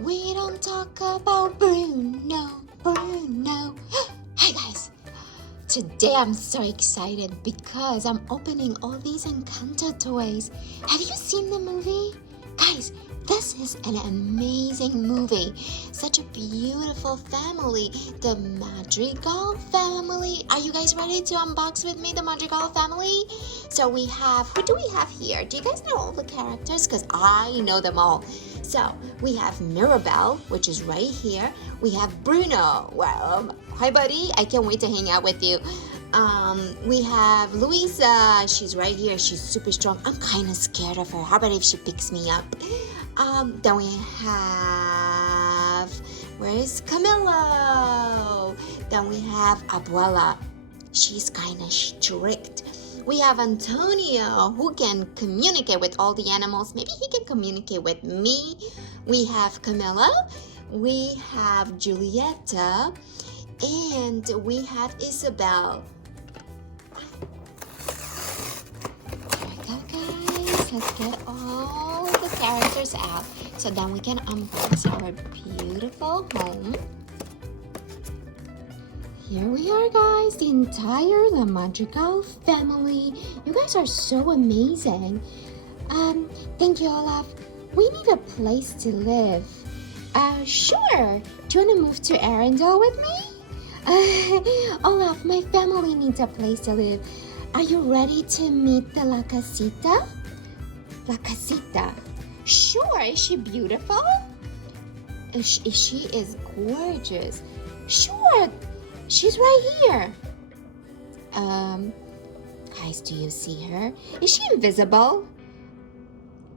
We don't talk about Bruno, Bruno. Hi guys, today I'm so excited because I'm opening all these Encanto toys. Have you seen the movie? Guys, this is an amazing movie. Such a beautiful family. The Madrigal family. Are you guys ready to unbox with me the Madrigal family? So we have, who do we have here? Do you guys know all the characters? Because I know them all. So we have Mirabel, which is right here. We have Bruno. Well, hi buddy. I can't wait to hang out with you. We have Luisa. She's right here. She's super strong. I'm kind of scared of her. How about if she picks me up? Then we have, where's Camilo? Then we have Abuela. She's kind of strict. We have Antonio, who can communicate with all the animals. Maybe he can communicate with me. We have Camilla. We have Julieta. And we have Isabel. There we go, guys. Let's get all the characters out so then we can unbox our beautiful home. Here we are, guys, the entire La Madrigal family. You guys are so amazing. Thank you, Olaf. We need a place to live. Sure. Do you want to move to Arendelle with me? Olaf, my family needs a place to live. Are you ready to meet the La Casita? La Casita. Sure. Is she beautiful? She is gorgeous. Sure. She's right here. Guys, do you see her? Is she invisible?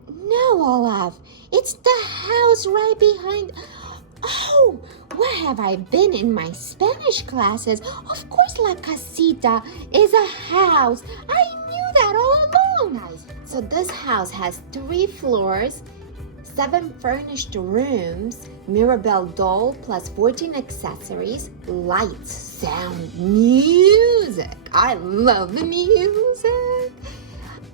No, Olaf. It's the house right behind. Oh, where have I been in my Spanish classes? Of course, La Casita is a house. I knew that all along, guys. So this house has 3 floors, 7 furnished rooms, Mirabel doll plus 14 accessories, lights, sound, music. I love the music.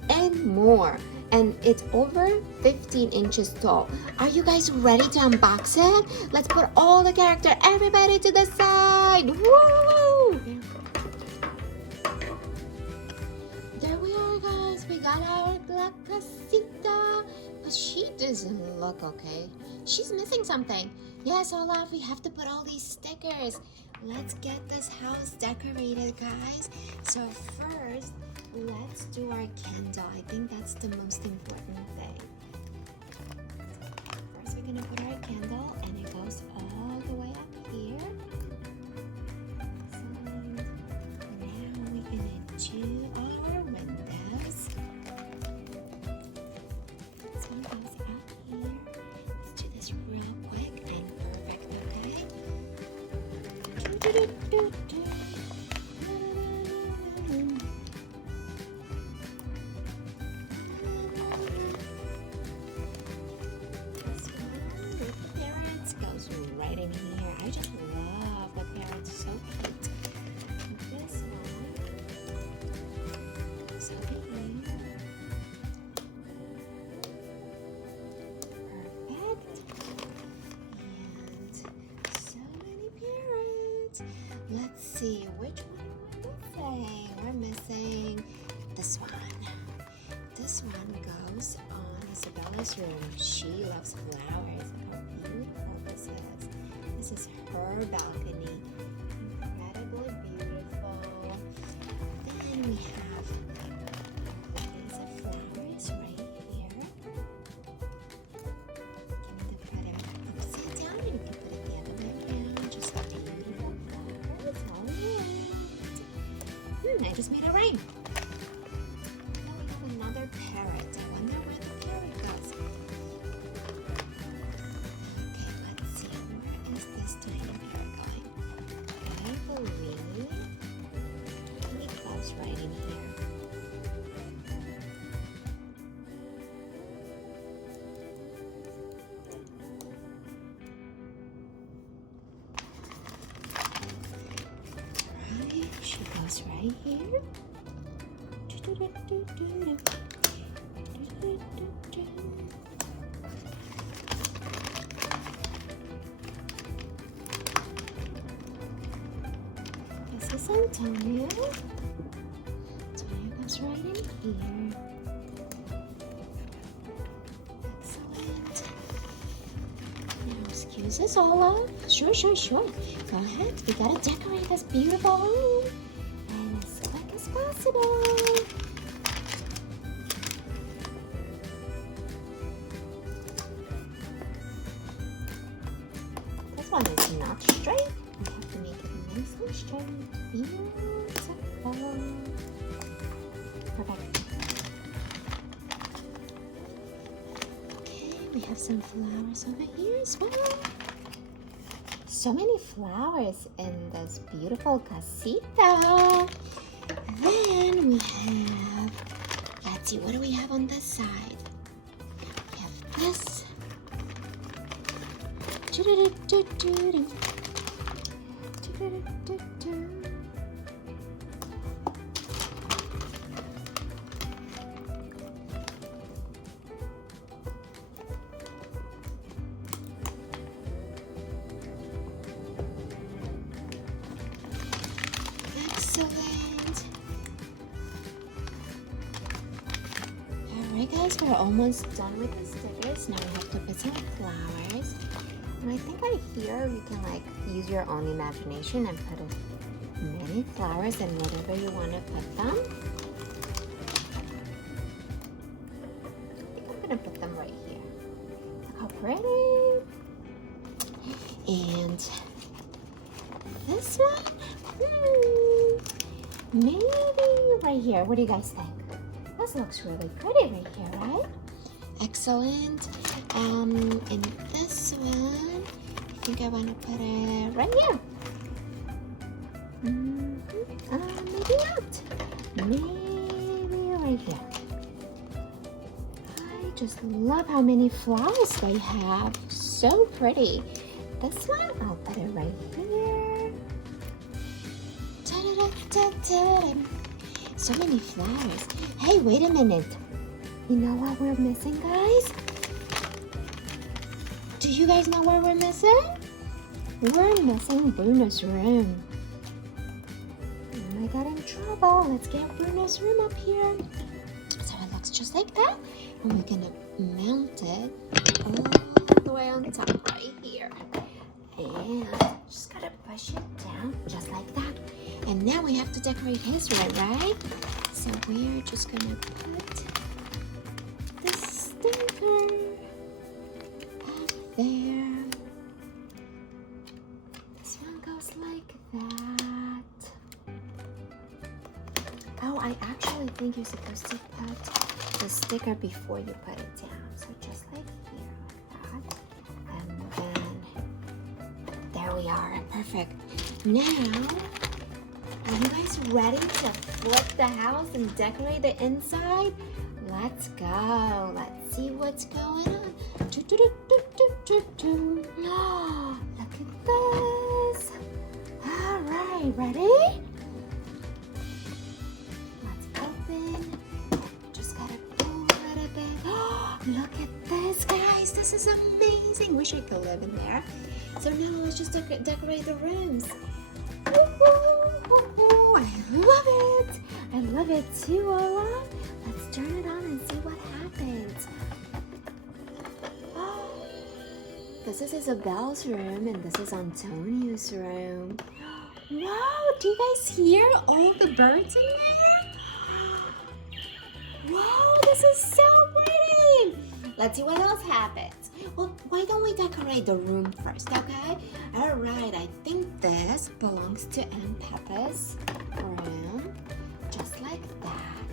And more. And it's over 15 inches tall. Are you guys ready to unbox it? Let's put all the character, everybody to the side. Woo! There we are, guys. We got our La Casita. But she doesn't look okay. She's missing something. Yes, Olaf, we have to put all these stickers. Let's get this house decorated, guys. So first, let's do our candle. I think that's the most important thing. First, we're gonna put our candle, and it goes all the way up here. So now we're gonna do our windows. This one goes up here. Let's do this real quick and perfect, okay? Right in here. I just love the parrots, so cute. This one goes over here. Perfect. And so many parrots. Let's see, which one am I missing? We're missing this one. This one goes on Isabella's room. She loves flowers. Look how beautiful this is. This is her balcony. Incredibly beautiful. Then we have these flowers right here. You can put it upside down and you can put it the other way around. Just like beautiful flowers all around. I just made it rain. Now we have another parrot. I wonder where the parrot goes. This tiny parrot going? I believe really close right in here. Right, she goes right here. is Antonio. Antonio goes right in here. Excellent. Now, excuse us, Olaf. Sure. Go ahead. We gotta decorate this beautiful room. And as quick as possible. This one is not straight. We have to make it nice and straight. Beautiful. Perfect. Okay, we have some flowers over here as well. So many flowers in this beautiful casita. Then we have, let's see, what do we have on this side? We have this. Excellent. Alright guys, we're almost done with the stickers. Now we have to put some flowers. And I think right here you can like use your own imagination and put many flowers and whatever you want to put them. I think I'm gonna put them right here. Look how pretty. And this one, maybe right here. What do you guys think? This looks really pretty right here, right? Excellent. And this one, I think I want to put it right here. Maybe not. Maybe right here. I just love how many flowers they have. So pretty. This one, I'll put it right here. Ta-da-da-da-da. So many flowers. Hey, wait a minute. You know what we're missing, guys? Do you guys know what we're missing? We're missing Bruno's room. I might get in trouble. Let's get Bruno's room up here. So it looks just like that. And we're gonna mount it all the way on top right here. And just gotta push it down just like that. And now we have to decorate his room, right? So we're just gonna put this sticker up there. This one goes like that. Oh, I actually think you're supposed to put the sticker before you put it down. So just like here, like that. And then there we are, perfect. Now, are you guys ready to flip the house and decorate the inside? Let's go. Let's see what's going on. Oh, look at this. All right, ready? Let's open. Just gotta pull it a bit. Oh, look at this, guys. This is amazing. Wish I could live in there. So now let's just decorate the rooms. I love it. I love it too, Olaf. Let's turn it on and see what happens. Oh, this is Isabel's room and this is Antonio's room. Wow, do you guys hear all the birds in there? Wow, this is so pretty. Let's see what else happens. Well, why don't we decorate the room first, okay? All right, I think this belongs to Aunt Peppa's room, just like that.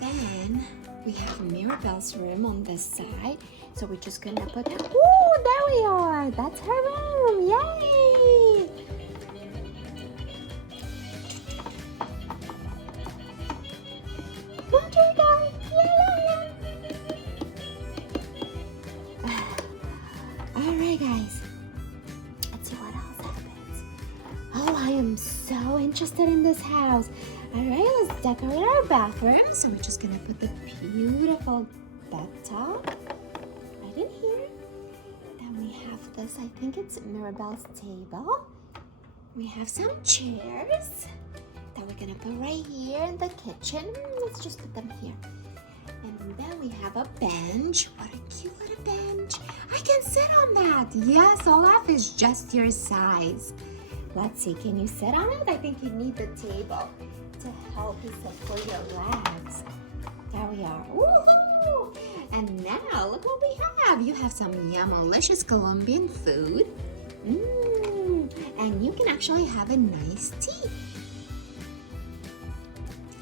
Then we have Mirabel's room on this side, so we're just gonna put it. Ooh, there we are. That's her room. Yay! Madrigal. Yay! Alright guys, let's see what else happens. Oh, I am so interested in this house. Alright, let's decorate our bathroom. So we're just gonna put the beautiful bathtub right in here. Then we have this, I think it's Mirabel's table We have some chairs that we're gonna put right here in the kitchen. Let's just put them here. And then we have a bench. What a cute little bench. I can sit on that. Yes, Olaf is just your size. Let's see, can you sit on it? I think you need the table to help you support your legs. There we are. Woohoo! And now, look what we have. You have some yummalicious Colombian food. And you can actually have a nice tea.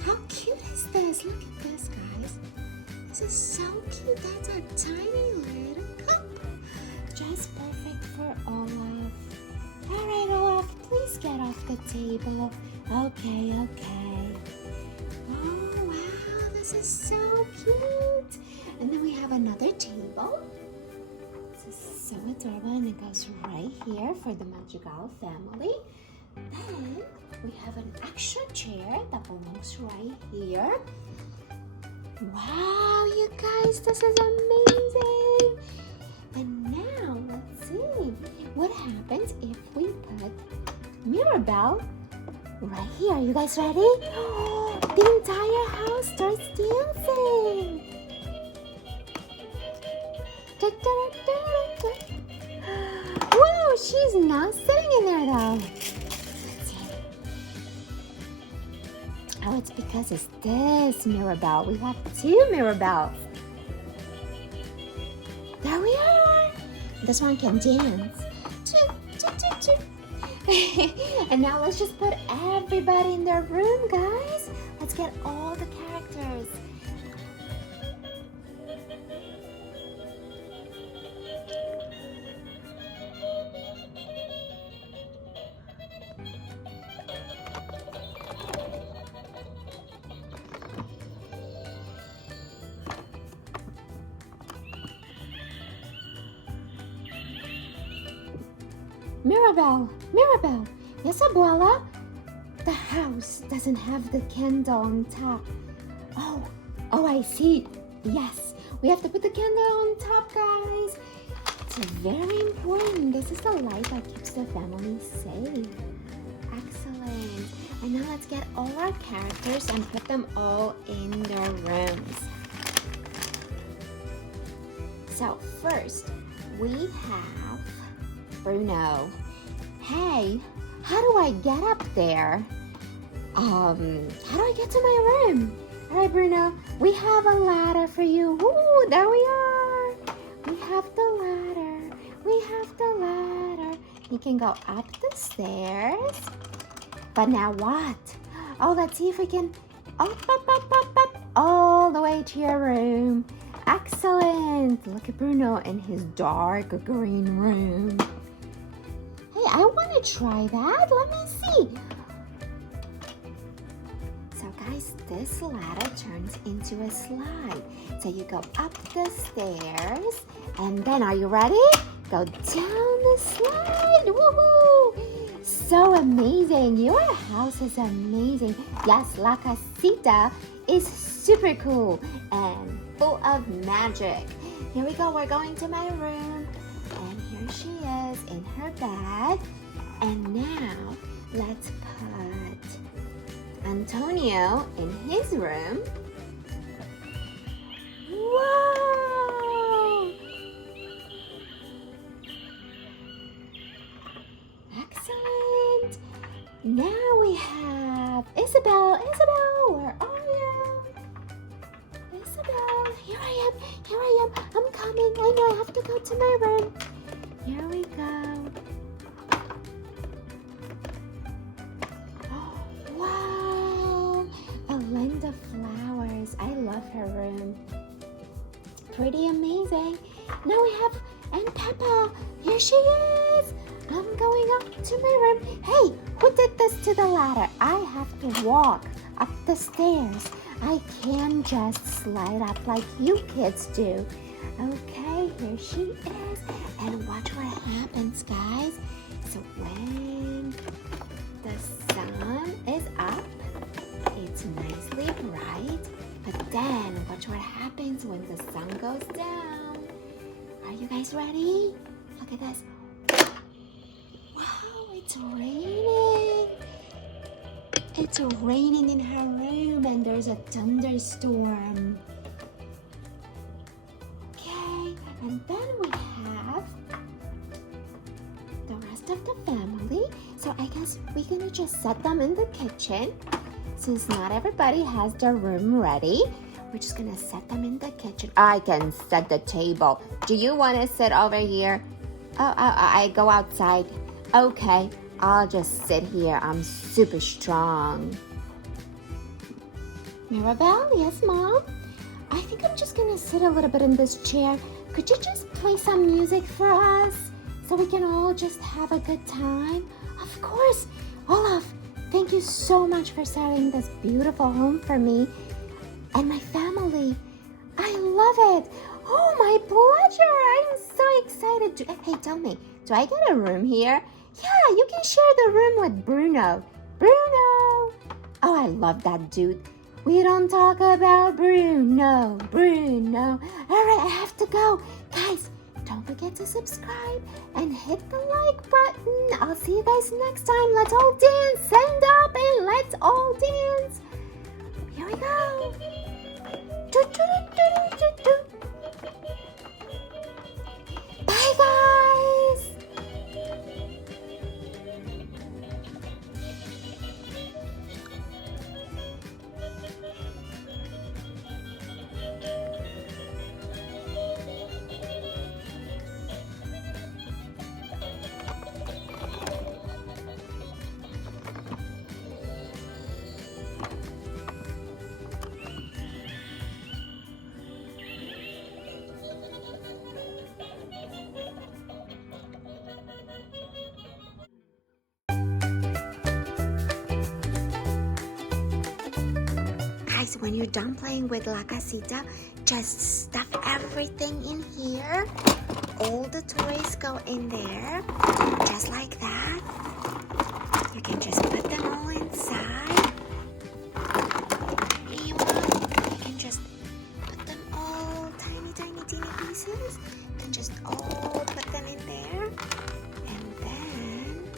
How cute is this? Look at this, guys. This is so cute. That's a tiny little cup. Just perfect for Olaf. All right, Olaf, please get off the table. Okay. Oh, wow, this is so cute. And then we have another table. This is so adorable, and it goes right here for the Madrigal family. Then we have an extra chair that belongs right here. Wow, you guys, this is amazing. And now, let's see. What happens if we put Mirabel right here? Are you guys ready? The entire house starts dancing. Whoa, she's not sitting in there though. Oh, it's because it's this Mirabel. We have two Mirabels. There we are. This one can dance. And now let's just put everybody in their room, guys. Let's get all the characters. Mirabel. Yes, Abuela? The house doesn't have the candle on top. Oh, I see. Yes, we have to put the candle on top, guys. It's very important. This is the light that keeps the family safe. Excellent. And now let's get all our characters and put them all in their rooms. So first, we have Bruno. Hey, how do I get up there? How do I get to my room? All right, Bruno, we have a ladder for you. Ooh, there we are. We have the ladder. You can go up the stairs. But now what? Oh, let's see if we can up, all the way to your room. Excellent. Look at Bruno in his dark green room. Hey, I want to try that. Let me see. So guys, this ladder turns into a slide. So you go up the stairs, and then, are you ready? Go down the slide. Woohoo! So amazing. Your house is amazing. Yes, La Casita is super cool and full of magic. Here we go. We're going to my room. And here she is in her bed. And now let's put Antonio in his room. Whoa! Excellent. Now we have Isabel. Isabel, where are you? Isabel, here I am. I'm coming. I know I have to go to my room. Here we go. Wow, Belinda flowers. I love her room. Pretty amazing. Now we have Aunt Peppa. Here she is. I'm going up to my room. Hey, who did this to the ladder? I have to walk up the stairs. I can't just slide up like you kids do. Okay, here she is. And watch what happens, guys. So when the sun is up, it's nicely bright. But then watch what happens when the sun goes down. Are you guys ready? Look at this. Wow, it's raining. It's raining in her room and there's a thunderstorm. Okay, and then we have the rest of the family. So I guess we're gonna just set them in the kitchen. Since not everybody has their room ready, we're just gonna set them in the kitchen. I can set the table. Do you wanna sit over here? Oh, I go outside. Okay, I'll just sit here. I'm super strong. Mirabel, yes, Mom? I think I'm just gonna sit a little bit in this chair. Could you just play some music for us so we can all just have a good time? Of course. Olaf, thank you so much for setting this beautiful home for me and my family. I love it. Oh, my pleasure. I'm so excited. Hey, tell me, do I get a room here? Yeah, you can share the room with Bruno. Bruno. Oh, I love that dude. We don't talk about Bruno. All right, I have to go. Guys, don't forget to subscribe and hit the like button. I'll see you guys next time. Let's all dance. Stand up and let's all dance. Here we go. Bye, guys. Guys, when you're done playing with La Casita, just stuff everything in here. All the toys go in there, just like that. You can just put them all inside. You can just put them all tiny, teeny pieces. And just all put them in there. And then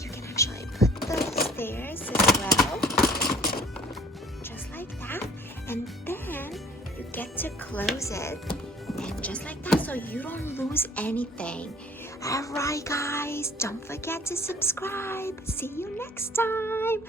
you can actually put those stairs as well. Like that, and then you get to close it, and just like that, so you don't lose anything. All right, guys, don't forget to subscribe. See you next time.